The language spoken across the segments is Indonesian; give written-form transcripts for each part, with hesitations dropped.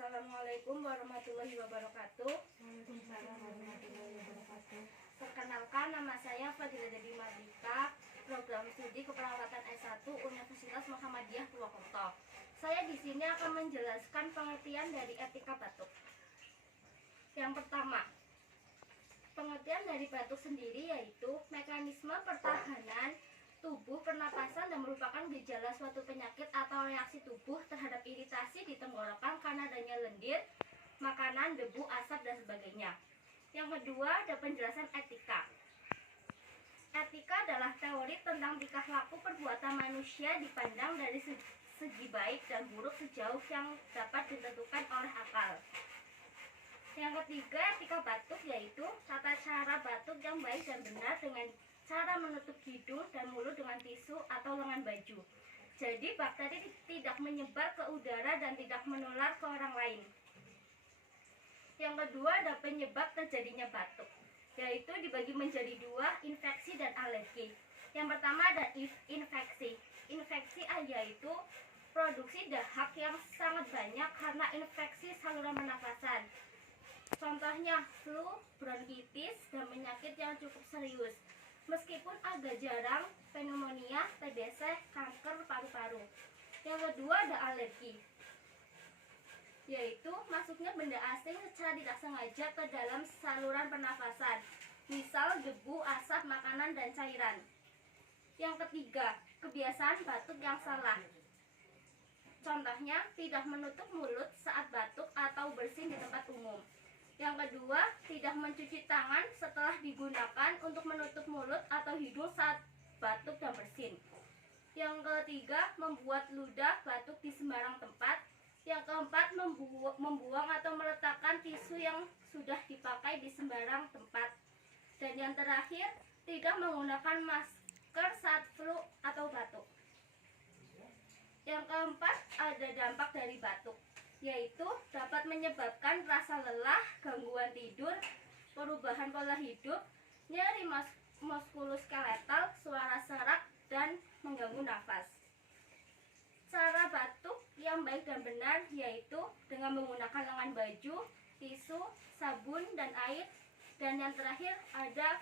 Assalamualaikum warahmatullahi wabarakatuh. Waalaikumsalam warahmatullahi wabarakatuh. Perkenalkan, nama saya Fadilah Dewi Mardika, program studi keperawatan S1 Universitas Muhammadiyah Purwokerto. Saya di sini akan menjelaskan pengertian dari etika batuk. Yang pertama, pengertian dari batuk sendiri yaitu mekanisme pertahanan tubuh pernapasan dan merupakan gejala suatu penyakit atau reaksi tubuh terhadap iritasi di tenggorokan karena adanya lendir, makanan, debu, asap, dan sebagainya. Yang kedua, ada penjelasan etika. Etika adalah teori tentang tingkah laku perbuatan manusia dipandang dari segi baik dan buruk sejauh yang dapat ditentukan oleh akal. Yang ketiga, etika batuk yaitu tata cara batuk yang baik dan benar dengan cara menutup hidung dan mulut dengan tisu atau lengan baju. Jadi bakteri tidak menyebar ke udara dan tidak menular ke orang lain. Yang kedua, ada penyebab terjadinya batuk, yaitu dibagi menjadi dua, infeksi dan alergi. Yang pertama ada infeksi. Infeksi yaitu produksi dahak yang sangat banyak karena infeksi saluran pernafasan. Contohnya flu, bronkitis, dan penyakit yang cukup serius. Meskipun agak jarang, pneumonia, TBC, kanker paru-paru. Yang kedua ada alergi, yaitu masuknya benda asing secara tidak sengaja ke dalam saluran pernafasan, misal debu, asap, makanan, dan cairan. Yang ketiga, kebiasaan batuk yang salah. Contohnya, tidak menutup mulut saat batuk atau bersin di tempat umum. Yang kedua, tidak mencuci tangan setelah digunakan untuk menutup mulut atau hidung saat batuk dan bersin. Yang ketiga, membuat ludah batuk di sembarang tempat. Yang keempat, membuang atau meletakkan tisu yang sudah dipakai di sembarang tempat. Dan yang terakhir, tidak menggunakan masker saat flu atau batuk. Yang keempat, ada dampak dari batuk, yaitu dapat menyebabkan rasa lelah, gangguan tidur, perubahan pola hidup, nyeri muskuloskeletal, suara serak, dan mengganggu nafas. Cara batuk yang baik dan benar yaitu dengan menggunakan lengan baju, tisu, sabun, dan air. Dan yang terakhir ada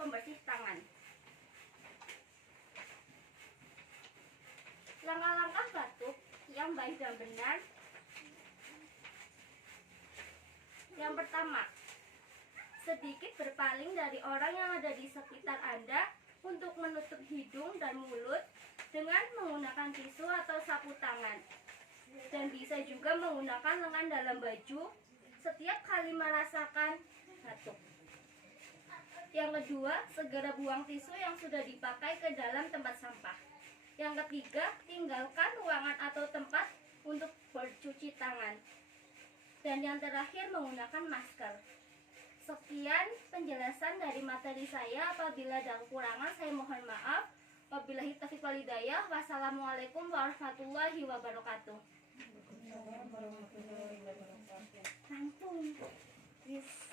pembersih tangan. Langkah-langkah batuk yang baik dan benar. Yang pertama, sedikit berpaling dari orang yang ada di sekitar Anda untuk menutup hidung dan mulut dengan menggunakan tisu atau sapu tangan. Dan bisa juga menggunakan lengan dalam baju setiap kali merasakan batuk. Yang kedua, segera buang tisu yang sudah dipakai ke dalam tempat sampah. Yang ketiga, tinggalkan ruangan atau tempat untuk bercuci tangan. Dan yang terakhir, menggunakan masker. Sekian penjelasan dari materi saya. Apabila ada kekurangan, saya mohon maaf. Wabillahi taufiq wal hidayah. Wassalamualaikum warahmatullahi wabarakatuh. Waalaikumsalam warahmatullahi wabarakatuh. Rampung. Yes.